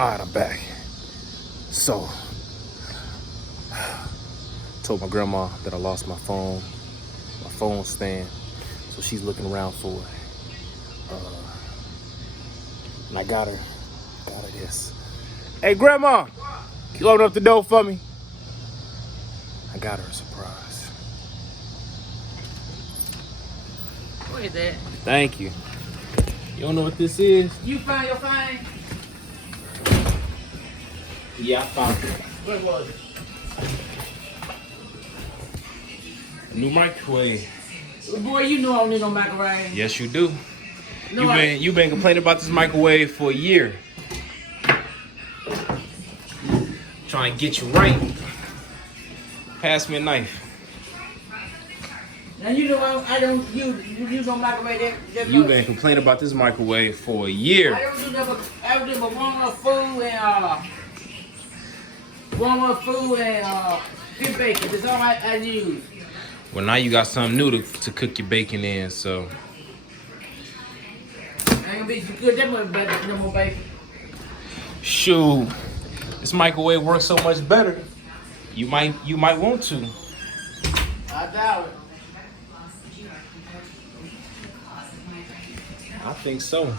Alright, I'm back. So, told my grandma that I lost my phone stand. So she's looking around for it. And I got her this. Hey, Grandma, can you open up the door for me? I got her a surprise. What is that? Thank you. You don't know what this is? You found your thing? Yeah, I found it. What was it? A new microwave. Boy, you know I don't need no microwave. Yes, you do. No, You've been complaining about this microwave for a year. Trying to get you right. Pass me a knife. Now you know I don't use no microwave that You've much. been complaining about this microwave for a year. I don't do nothing but warm up food and get bacon. That's all I use. Well, now you got something new to cook your bacon in, so. I ain't gonna be good that much better than no more bacon. Shoot, this microwave works so much better. You might want to. I doubt it. I think so.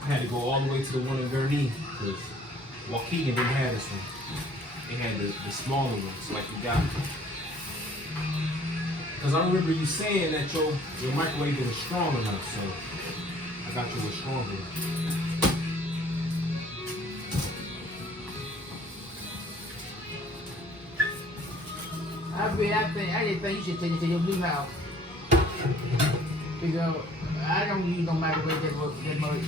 I had to go all the way to the one in Vernon because Waukegan didn't have this one. They had the smaller ones like you got. Because I remember you saying that your microwave was strong enough, so I got you a stronger one. I just think you should take it to your new house. Because I don't use no microwave that much.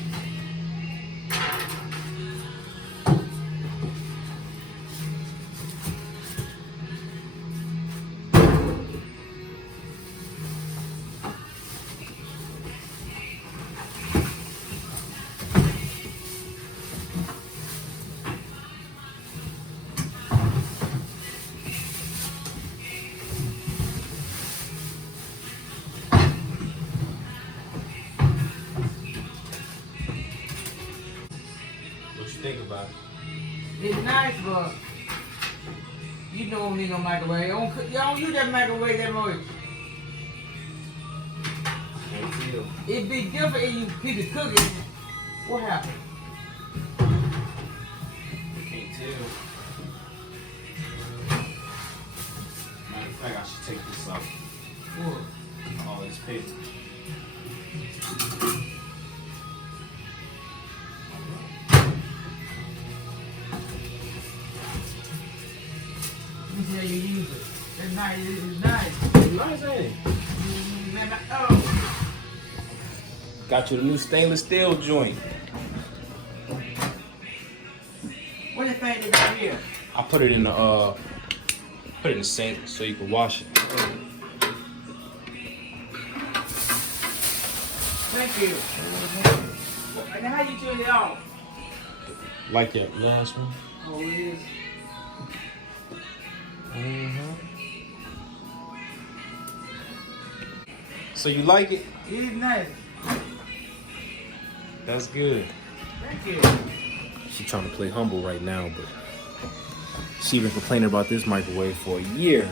What you think about it? It's nice, but you don't need no microwave. You don't use that microwave that much. Can't tell. It'd be different if you people cook it. What happened? Can't tell. Matter of fact, I should take this off. What? All this paper. You see how you use it. It's nice. It's nice. Nice, ain't it? Oh. Got you the new stainless steel joint. What the thing is out here? I put it in the sink so you can wash it. Thank you. And how you turn it off? Like that last one. Oh, it is. So you like it? It is nice. That's good. Thank you. She trying to play humble right now, but she been complaining about this microwave for a year.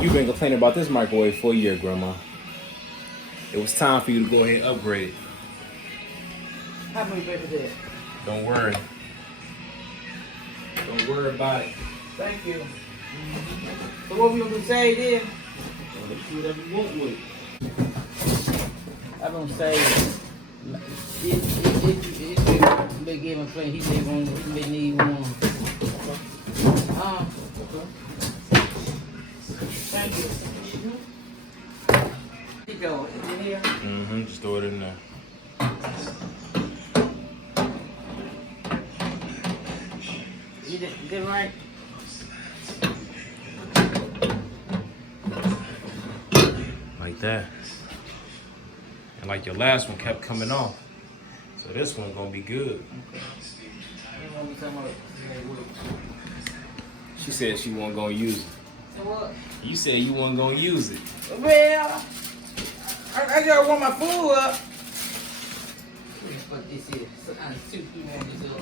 You've been complaining about this microwave for a year, Grandma. It was time for you to go ahead and upgrade it. How many papers is that? Don't worry. Don't worry about it. Thank you. So what we gonna do say then? Do whatever you want with it. I'm gonna say if they give him a plane, he may need one. Thank you. Here you go. Is it here? Just throw it in there. Is that right? Like that. And like your last one kept coming off. So this one's gonna be good. She said she wasn't gonna use it. So what? You said you weren't gonna use it. Well, I just want my food up. What this is? Some kind of soup you want this up.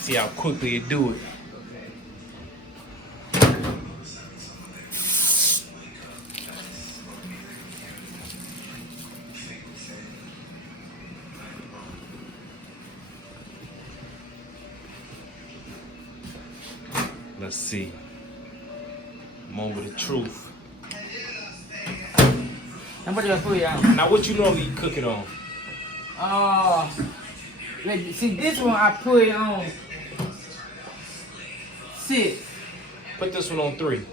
See how quickly it do it. Let's see. Moment of truth. How much I put it on? Now, what you normally cook it on? See this one I put it on 6. Put this one on 3.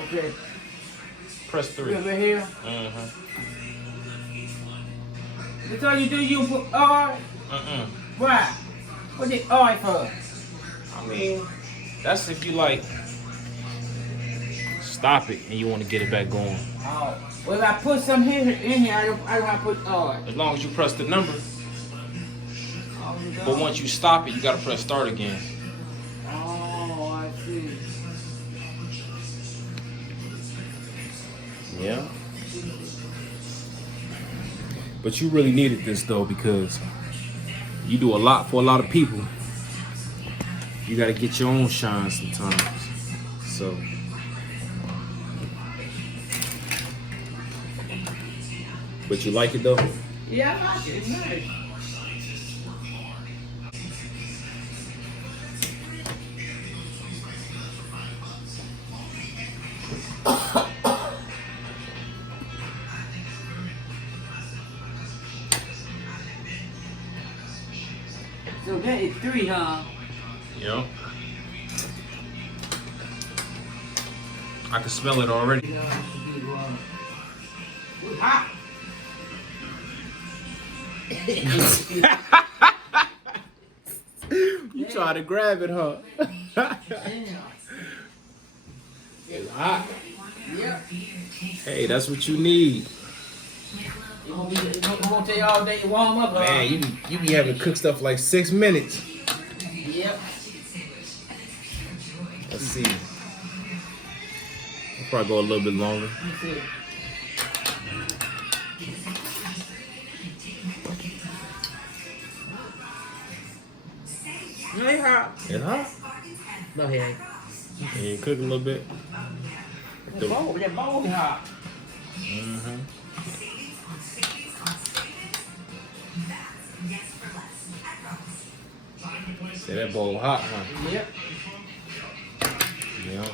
Okay. Press 3. Over here. Uh-huh. That's all you do. You put oil. Why? What the oil for? I mean, that's if you like stop it and you want to get it back going. Oh. Well, if I put some here in here, I don't have to put oil. As long as you press the number. Oh, you But don't? once you stop it, you gotta press start again. Oh, I see. Yeah. But you really needed this though, because you do a lot for a lot of people. You gotta get your own shine sometimes. So but you like it though? Yeah, I like it. It's nice. So that is 3, huh? Yeah. I can smell it already. Hot. You try to grab it, huh? It's hot. Yep. Hey, that's what you need. It won't take all day to warm up. Man, you be having to cook stuff like 6 minutes. Yep. Let's see. I'll probably go a little bit longer. Let me see. It's hot. It's hot. No, it ain't. And you cook a little bit. That bowl is hot. Mm-hmm. Say that bowl hot, huh? Yep. Yeah.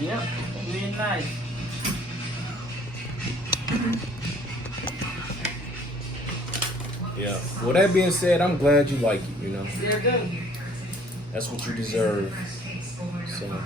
Yep. Really nice. Yeah. Well, that being said, I'm glad you like it, you know. Yeah, good. That's what you deserve. So